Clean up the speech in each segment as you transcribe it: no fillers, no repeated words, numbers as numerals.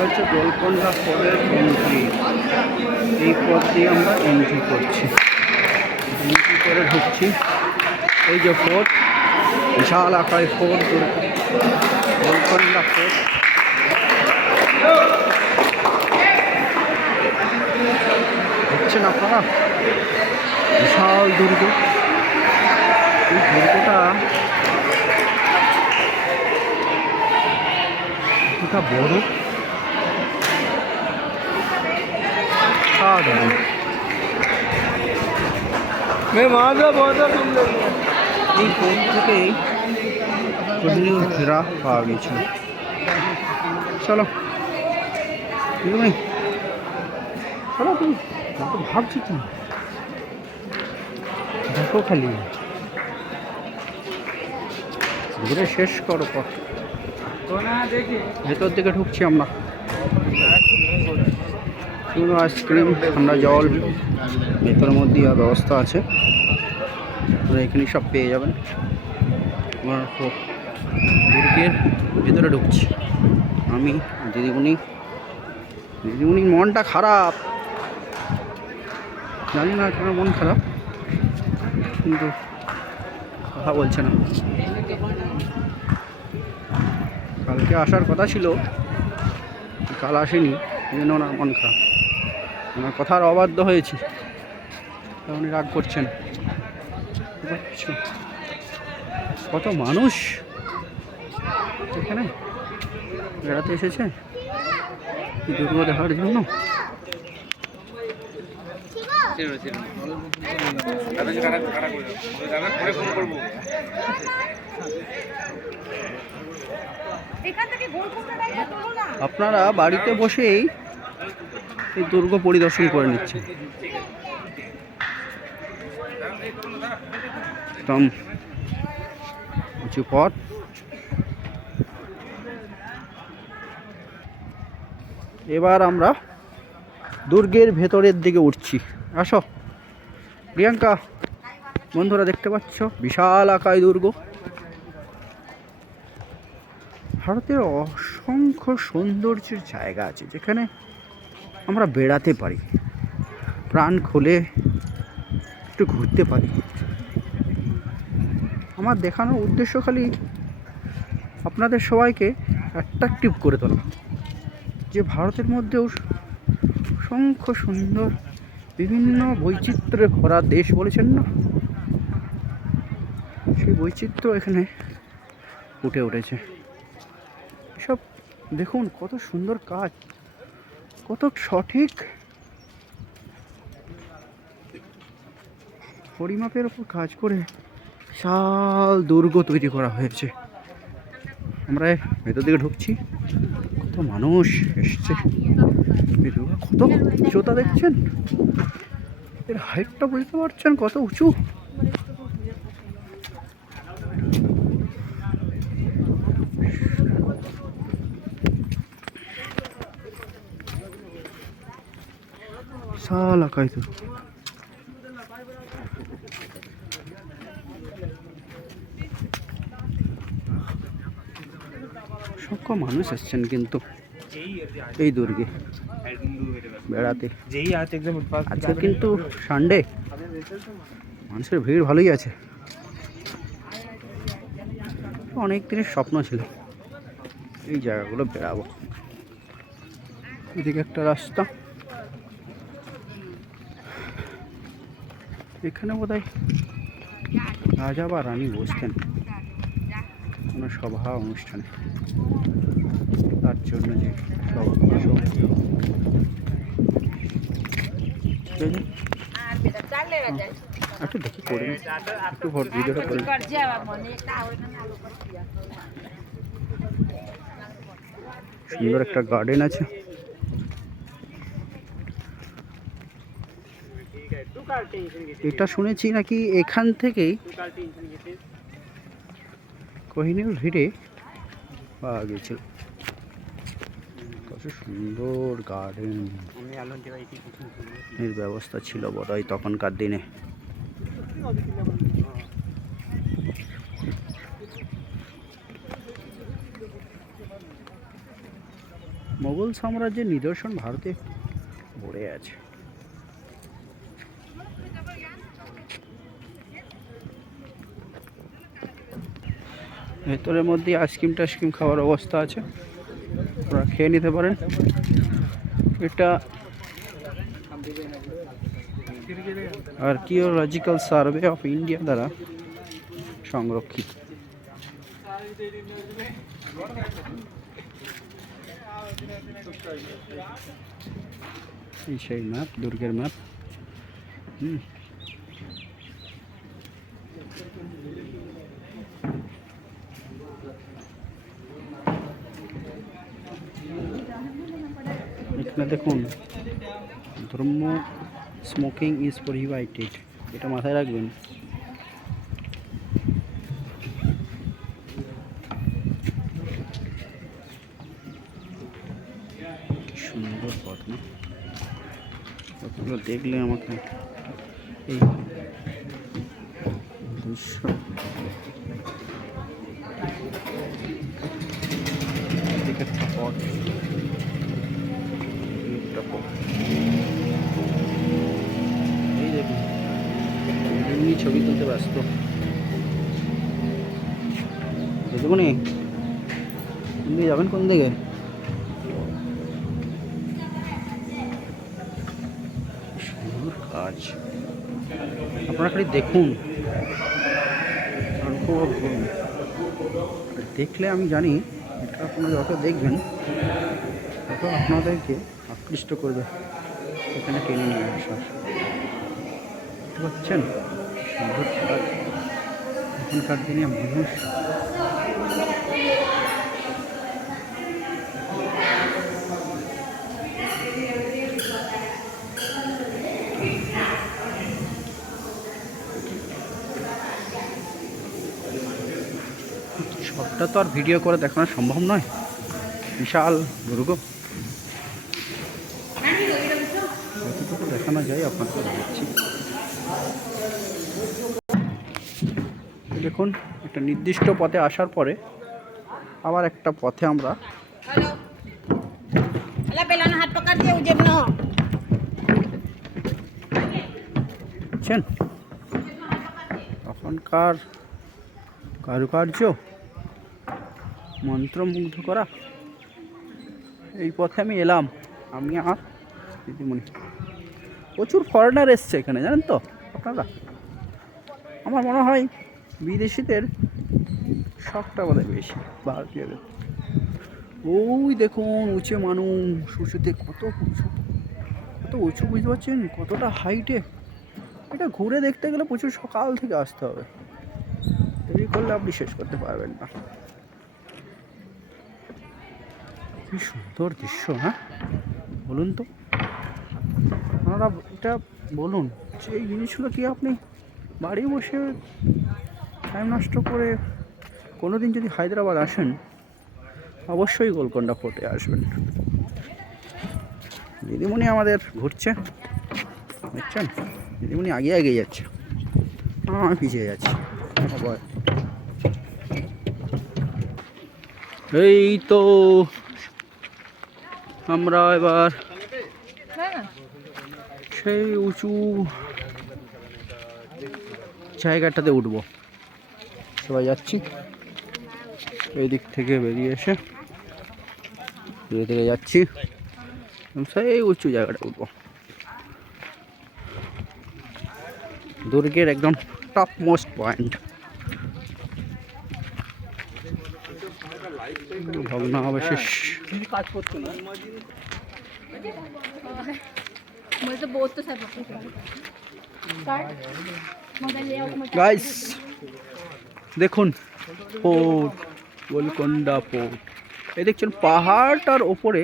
হচ্ছে গোলকোন্ডা ফোর্টের এন্ট্রি। এই পথ দিয়ে আমরা এন্ট্রি করছি, এন্ট্রি করে ঢুকছি। এই যে ফোর্ট, বিশাল আকারে ফোর্ট, গোলকোন্ডা ফোর্ট। দেখছেন আপনারা, বিশাল দুর্গ। এই দুর্গটা কতটা বড়, সাধারণ। এই ফোর্ট থেকে কোহিনূর হীরা পাওয়া গেছিল। চলো তুমি, চলো তুমি, তো ভাবছি তুমি দেখো, খালি ঘুরে শেষ করো পথ। ভেতর দিকে ঢুকছি আমরা। পুরো আইসক্রিম, ঠান্ডা জল ভেতরের মধ্যেই ব্যবস্থা আছে, আপনারা এখানে সব পেয়ে যাবেন। আমার দুর্গের ভেতরে ঢুকছি আমি। দিদিমণির মনটা খারাপ, জানি না কেন মন খারাপ, কিন্তু কথা বলছে না। কালকে আসার কথা ছিল, কাল আসেনি, এই জন্য ওনার মন খারাপ। ওনার কথার অবাধ্য হয়েছি, উনি রাগ করছেন। কত মানুষ এখানে বেড়াতে এসেছে এই দুর্গ দেখার জন্য। আপনারা বাড়িতে বসেই এই দুর্গ পরিদর্শন করে নিচ্ছেন। একদম উঁচু পথ। এবার আমরা দুর্গের ভেতরের দিকে উঠছি। আসো প্রিয়াঙ্কা, বন্ধুরা দেখতে পাচ্ছ বিশাল আকায় দুর্গ। ভারতের অসংখ্য সৌন্দর্যের জায়গা আছে যেখানে আমরা বেড়াতে পারি, প্রাণ খুলে একটু ঘুরতে পারি। আমার দেখানোর উদ্দেশ্য খালি আপনাদের সবাইকে অ্যাট্রাকটিভ করে তোলা, যে ভারতের মধ্যেও অসংখ্য সুন্দর, বিভিন্ন বৈচিত্র্যে ভরা দেশ বলেছেন না, সেই বৈচিত্র্য এখানে ফুটে উঠেছে। এসব দেখুন কত সুন্দর কাজ, কত সঠিক পরিমাপের ওপর কাজ করে বিশাল দুর্গ তৈরি করা হয়েছে। আমরা ভেতর দিকে ঢুকছি, কত মানুষ এসছে। কত উচ্চতা দেখছেন, এর হাইটটা বুঝতে পারছেন কত উঁচু। বিশাল আকায় তো অসংখ্য মানুষ এসছেন কিন্তু এই দুর্গে বেড়াতে। আজকে কিন্তু সানডে, মানুষের ভিড় ভালোই আছে। অনেক দিনের স্বপ্ন ছিল এই জায়গাগুলো বেড়াবো। এদিকে একটা রাস্তা, এখানে বোধহয় রাজা বা রানী বসতেন কোনো সভা অনুষ্ঠানে, তার জন্য যে সব একটু দেখি করে একটু ভিডিওটা করে। সুন্দর একটা গার্ডেন আছে। এটা শুনেছি নাকি এখান থেকেই কোহিনূর হিরে পাওয়া গেছিল। কত সুন্দর গার্ডেন এর ব্যবস্থা ছিল বোধহয় তখনকার দিনে। মোগল সাম্রাজ্যের নিদর্শন ভারতে ভরে আছে। ভেতরের মধ্যে আইসক্রিম টাইসক্রিম খাওয়ার অবস্থা আছে, আপনারা খেয়ে নিতে পারেন। এটা আর্কিওলজিক্যাল সার্ভে অফ ইন্ডিয়া দ্বারা সংরক্ষিত। এই সেই ম্যাপ, দুর্গের ম্যাপ। এখানে দেখুন, ধর্ম স্মোকিং ইজ প্রহিবিটেড, এটা মাথায় রাখবেন। সুন্দর পথ না, পথগুলো দেখলে আমাকে এই দৃশ্য একটা পথ, এই দেখুন এমনি ছবি তুলতে ব্যস্ত। দেখুন কোন দিকে যাবেন, কোন দিকে? সুন্দর কাজ, আপনারা খালি দেখুন, অনুভব করুন। দেখলে আমি জানি এটা আপনারা যত দেখবেন তত আপনাদেরকে আকৃষ্ট করবে এখানে টেনে নিয়ে আসার। বুঝতে পারছেন? সুন্দর কাজ। এখনকার দিনে মানুষ সবটা তো আর ভিডিও করে দেখানো সম্ভব নয়, বিশাল দুর্গ, যতটুকু দেখানো যায় আপনাকে দেখাচ্ছি। দেখুন, একটা নির্দিষ্ট পথে আসার পরে আবার একটা পথে আমরা বুঝছেন তখনকার কারুকার্য মন্ত্রমুগ্ধ করা। এই পথে আমি এলাম, আমি আর দিদিমণি। প্রচুর ফরেনার এসছে এখানে, জানেন তো আপনারা। আমার মনে হয় বিদেশিদের শখটা বোধহয় বেশি ভারতীয়দের। ওই দেখুন উঁচু মানুষ, উঁচুতে কত উঁচু, কত উঁচু, বুঝতে পারছেন কতটা হাইটে। এটা ঘুরে দেখতে গেলে প্রচুর সকাল থেকে আসতে হবে, দেরি করলে আপনি শেষ করতে পারবেন না। কি সুন্দর দৃশ্য, হ্যাঁ বলুন তো আপনারা, এটা বলুন যে এই জিনিসগুলো কি আপনি বাড়ি বসে টাইম নষ্ট করে কোনো দিন যদি হায়দ্রাবাদ আসেন অবশ্যই গোলকোন্ডা ফোর্টে আসবেন। দিদিমণি আমাদের ঘুরছে, বুঝছেন, দিদিমণি আগে এগিয়ে যাচ্ছে, আমি পিছিয়ে যাচ্ছি। এই তো আমরা এবার সেই উঁচু জায়গাটাতে উঠবো, সবাই যাচ্ছি। এই দিক থেকে বেরিয়ে এসে ধীরে ধীরে যাচ্ছি, সেই উঁচু জায়গাটা উঠবো, দুর্গের একদম টপ মোস্ট পয়েন্ট। ভগ্নাবশেষ কাজ করতো না গাইস, দেখুন ফোর্ট, গোলকোন্ডা ফোর্ট। এই দেখছেন পাহাড়টার ওপরে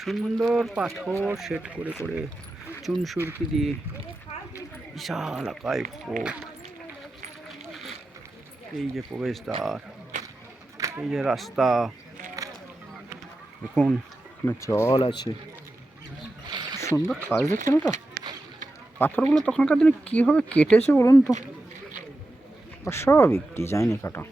সুন্দর পাথর সেট করে করে চুনসুরকি দিয়ে বিশাল আকায় ফোর্ট। এই যে প্রবেশদ্বার, এই যে রাস্তা, দেখুন এখানে জল আছে, সুন্দর কাজ দেখছেন। এটা পাথরগুলো তখনকার দিনে কীভাবে কেটেছে বলুন তো, অস্বাভাবিক ডিজাইনে কাটা।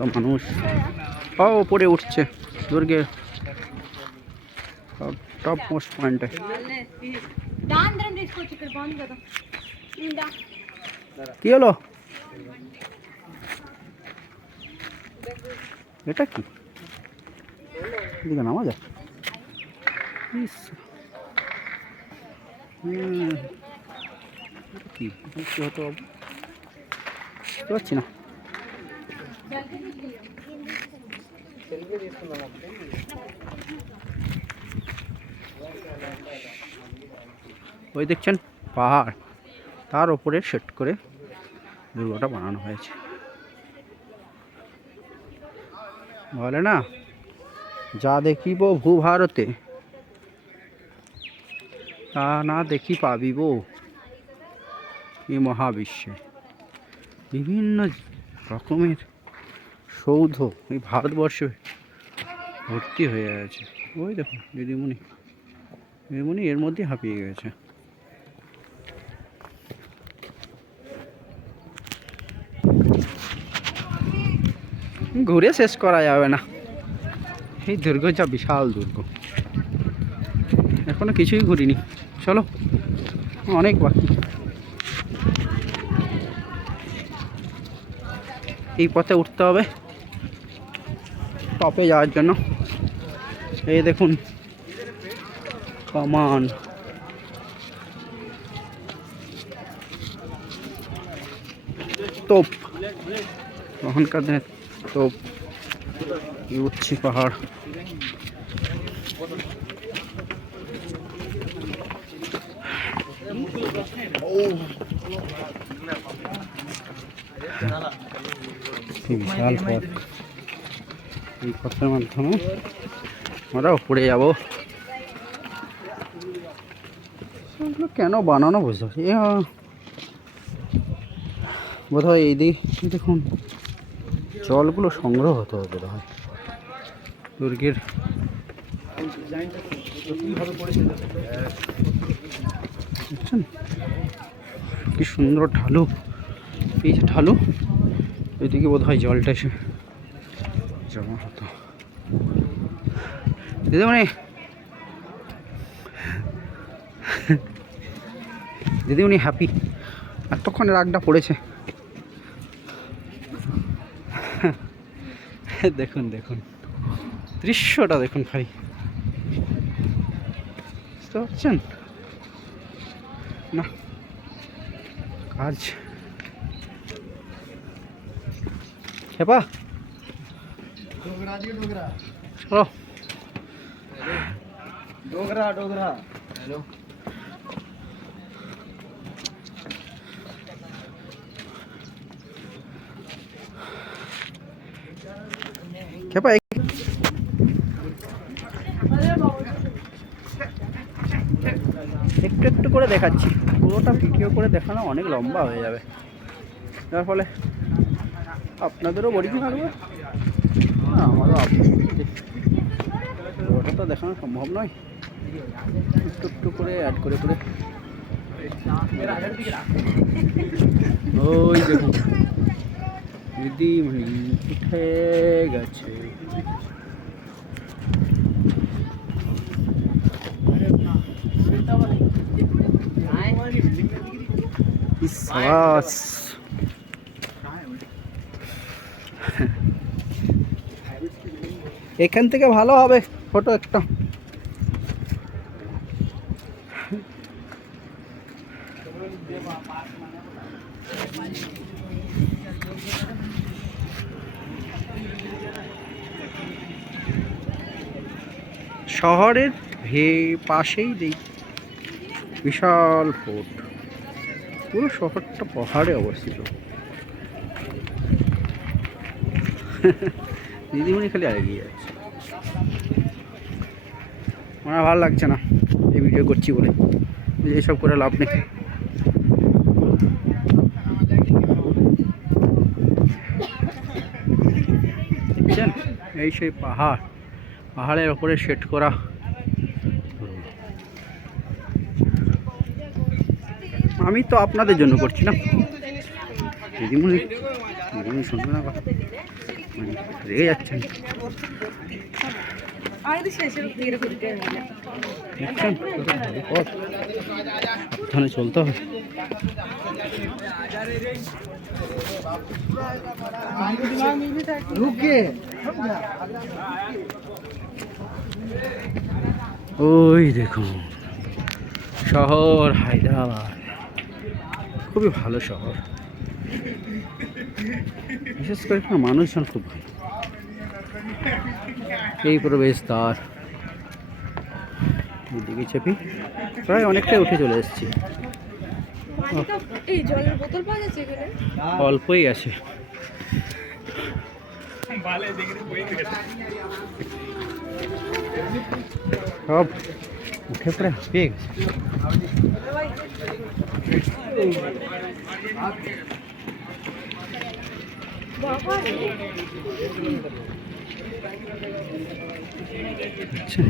কত মানুষ ওপরে উঠছে দুর্গের টপ মোস্ট পয়েন্টে। কি হলো এটা? কি এদিকে নামা যায়? কি হতো বুঝতে পারছি না। ওই দেখছেন পাহাড়, তার উপরে সেট করে দুর্গটা বানানো হয়েছে। বলে না, যা দেখিব ভূভারতে তা না দেখি পাবিব এই মহাবিশ্বে। বিভিন্ন রকমের সৌধ এই ভারতবর্ষে ভর্তি হয়ে আছে। ওই দেখুন দিদিমণি, দিদিমণি এর মধ্যে হাঁপিয়ে গেছে। ঘুরে শেষ করা যাবে না, এই দুর্গ যা বিশাল দুর্গ। এখনো কিছুই ঘুরিনি, চলো অনেক বাকি। এই পথে উঠতে হবে টপে যাওয়ার জন্য। এই দেখুন কামান, তোপ, তখনকার দিনে তোপ। উঠছি পাহাড়, বিশাল পথ। এই পথের মাধ্যমে আমরা উপরে যাবো। কেন বানানো বুঝতে পারছি, বোধ হয় এই দিক দেখুন জলগুলো সংগ্রহ হতে হবে বোধ হয় দুর্গের। বুঝছেন কি সুন্দর ঢালু, এই যে ঢালু, ওইদিকে বোধ হয় জলটা এসে জমা হতো। দিদিমণি, দিদিমণি হ্যাপি, এতক্ষণে রাগটা পড়েছে। দেখুন দেখুন দৃশ্যটা দেখুন ভাই, বুঝতে পারছেন না? কাজ খেপা চলো। ডোগরা ডোগরা হ্যালো, খেপা একটু একটু করে দেখাচ্ছি, পুরোটা ভিডিও করে দেখানো অনেক লম্বা হয়ে যাবে, যার ফলে আপনাদেরও বোরিং থাকবে, আমারও পুরোটা তো দেখানো সম্ভব নয়। একটু একটু করে অ্যাড করে করে। ওই দেখুন দিদিমণি উঠে গেছে। এখান থেকে ভালো হবে ফটো একটা। শহরের পাশেই দেই বিশাল ফোর্ট, পুরো শহরটা পাহাড়ে অবস্থিত। দিদিমণি খালি এগিয়ে যাচ্ছে, আমার ভালো লাগছে না এই ভিডিও করছি বলে, এসব করে লাভ নেই। দেখছেন এই সেই পাহাড়, পাহাড়ের ওপরে সেট করা। আমি তো আপনাদের জন্য করছি না, দিদিমণি দিদিমণি শুনবে না কথা। রেগে যাচ্ছেন, দেখছেন কত ভালো পথ, সাবধানে চলতে হবে। ওই দেখুন শহর হায়দ্রাবাদ, খুবই ভালো শহর, বিশেষ করে এখানে মানুষজন খুব ভালো। এই প্রবেশদ্বার, এদিকে চেপি প্রায় অনেকটাই উঠে চলে এসেছি, অল্পই আছে। সব উঠে পড়ে হাঁপিয়ে গেছে। আচ্ছা